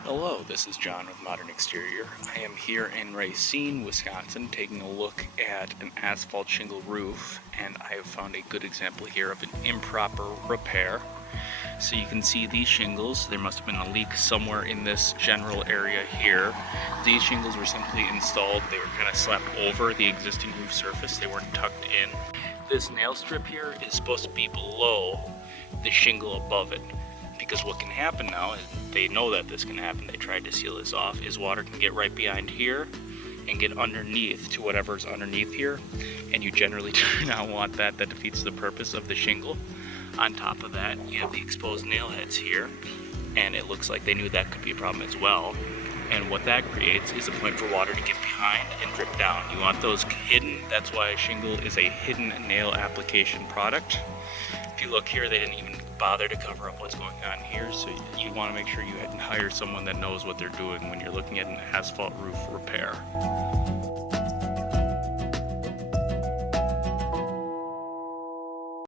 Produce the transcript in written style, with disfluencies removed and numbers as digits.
Hello, this is John with Modern Exterior. I am here in Racine, Wisconsin, taking a look at an asphalt shingle roof, and I have found a good example here of an improper repair. So you can see these shingles, there must have been a leak somewhere in this general area here. These shingles were simply installed, they were kind of slapped over the existing roof surface, they weren't tucked in. This nail strip here is supposed to be below the shingle above it. Because what can happen now, is they know that this can happen, they tried to seal this off, is water can get right behind here and get underneath to whatever's underneath here, and you generally do not want that. That defeats the purpose of the shingle. On top of that, you have the exposed nail heads here, and it looks like they knew that could be a problem as well. And what that creates is a point for water to get behind and drip down. You want those hidden. That's why a shingle is a hidden nail application product. If you look here, they didn't even bother to cover up what's going on here, so you want to make sure you hire someone that knows what they're doing when you're looking at an asphalt roof repair.